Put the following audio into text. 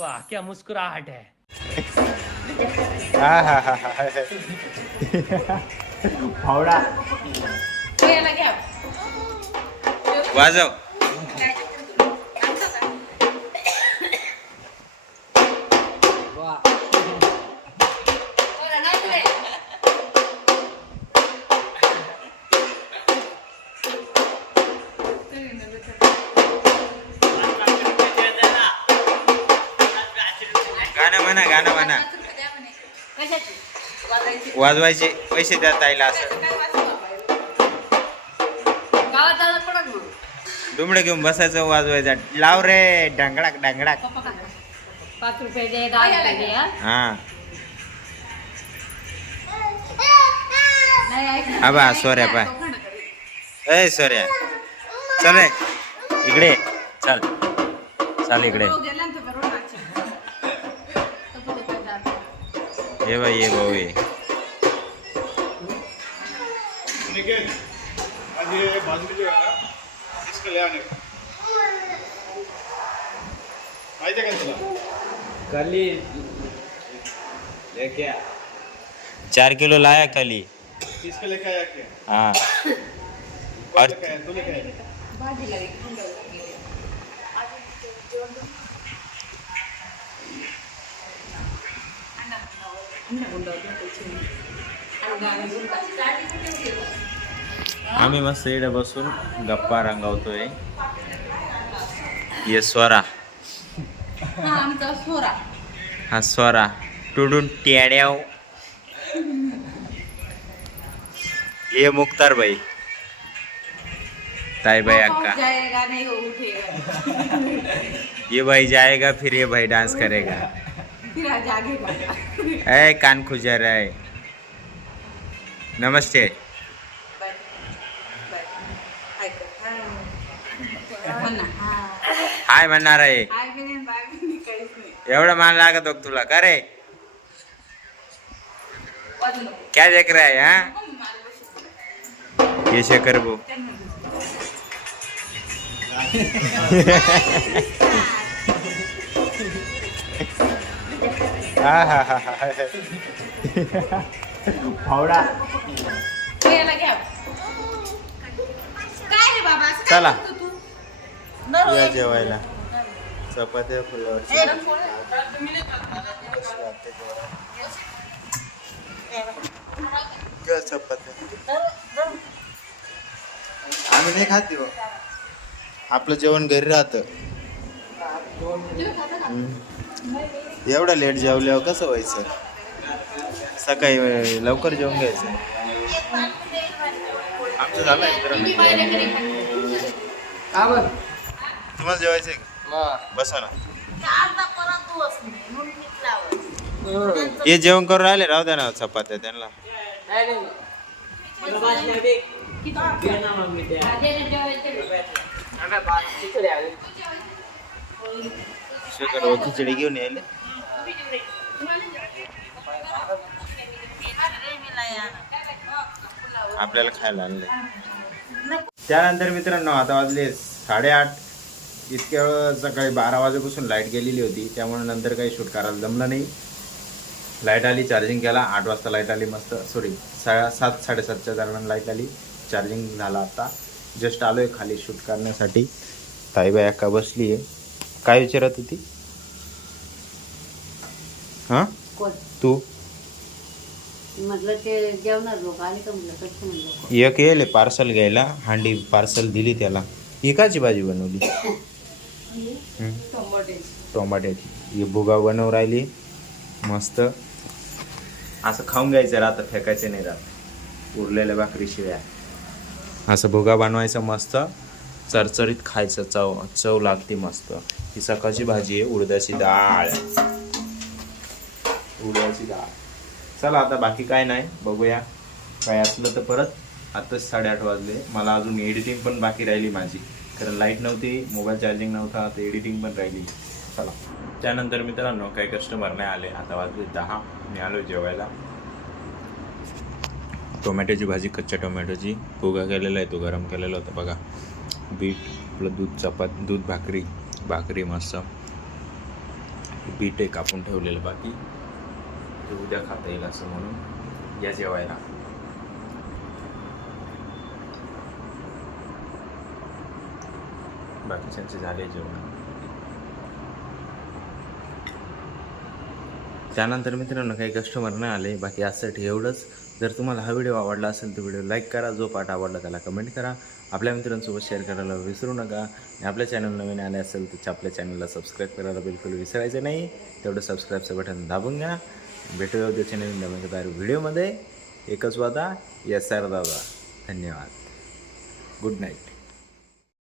वाह क्या मुस्कुराहट है. फावडा वाजव. गाणं म्हणा. वाजवायचे पैसे द्या ताईला. असं दुमडं घेऊन बसायचं, वाजवायचं. लाव रे ढंगडाक ढंगडाक. 5 रुपये दे, 10 रुपये दे. हा नाही ऐक ना. आबा सोऱ्या पाय. ए सोऱ्या चल रे इकडे. चल चल इकडे. ये भाई ये भाऊ ये. कली लेके 4 किलो लाया कली. किसको लेके आया क्या? हाँ और तू लेके आया? आम्ही मस्त इकडे बसून गप्पा रंगवतोय. ये स्वरा. हा आमचा सोरा. हा स्वरा टुडून टेड्याव. ये मुख्तार भाई. ताई भाई अक्का. जाएगा नहीं वो उठेगा. ये भाई जाएगा फिर ये भाई डांस करेगा. फिर आज जागेगा. ए कान खुजर है. नमस्ते. हाय म्हणणार आहे. एवढं मान लागत हो तुला का रे. क्या देख रहा है हाँ. ये शेखर भाऊ. फावडा काय रे बाबा असं काय चला. करतो तू? या जेवायला. चपात्या फुलावर चपात्या आम्ही नाही खाते हो. आपलं जेवण घरी राहतं. एवढं लेट जेवल्यावर कसं व्हायचं. सकाळी लवकर जेवून घ्यायचं. आमचं झालं तुम्हाला जेवायचंय का. बसा ना. हे जेवण करून राहिले राहू द्या ना चपात्या त्यांना. शेखर खिचडी घेऊन यायले. आपल्याला खायला आणले. त्यानंतर मित्रांनो आता वाजले 8:30. इतक्या वेळ सकाळी 12 वाजेपासून लाईट गेलेली होती, त्यामुळे नंतर काही शूट करायला जमलं नाही. लाईट आली, चार्जिंग केला. 8 वाजता लाईट आली मस्त. सॉरी 7:30-7:30च्या दरम्यान लाईट आली. चार्जिंग झाला. आता जस्ट आलोय खाली शूट करण्यासाठी. ताईबाई अक्का बसली आहे. काय विचारत होती. हां तू म्हटलं ते जेवणार लोक आले का म्हटलं कशी म्हणलं. एक येले पार्सल घ्यायला. हांडी पार्सल दिली त्याला. एकाची भाजी बनवली टोमॅटोची. ही भुगा बनवून राहिली मस्त. असं खाऊन घ्यायचं राहतं, फेकायचं नाही राहत. उरलेल्या भाकरी शिव्या. असं भुगा बनवायचं मस्त चरचरीत खायचं. चव लागते मस्त. ही सकाळची भाजी आहे. उडदाची डाळ. चला आता बाकी काय नाही, बघूया काय असलं तर परत. आताच 8:30 वाजले. मला अजून एडिटिंग पण बाकी राहिली माझी, कारण लाईट नव्हती, मोबाईल चार्जिंग नव्हता. आता एडिटिंग पण राहिली. चला. त्यानंतर मित्रांनो काही कस्टमर नाही आले. आता वाजले 10. मी आलो जेवायला. टोमॅटोची भाजी, कच्च्या टोमॅटोची. भुगा केलेला आहे, तो गरम केलेला होता बघा. बीट आपलं दूध भाकरी मस्त. बीट एक कापून ठेवलेलं बाकी ते उद्या खाता येईल असं म्हणून या जेवायला. बाकीच्यांचे झाले जेवण. त्यानंतर मित्रांनो काही कस्टमर नाही आले. बाकी आजसाठी एवढंच. जर तुम्हाला हा व्हिडिओ आवडला असेल तर व्हिडिओ लाईक करा. जो पार्ट आवडला त्याला कमेंट करा. आपल्या मित्रांसोबत शेअर करायला विसरू नका. आणि आपल्या चॅनल नवीन आले असेल तर आपल्या चॅनलला सबस्क्राईब करायला बिलकुल विसरायचं नाही. तेवढं सबस्क्राईबचं बटन दाबून घ्या. भेटूया उद्याच्या नवीन धमाकेदार व्हिडिओमध्ये. एकच वादा, येस सर दादा. धन्यवाद. Good night.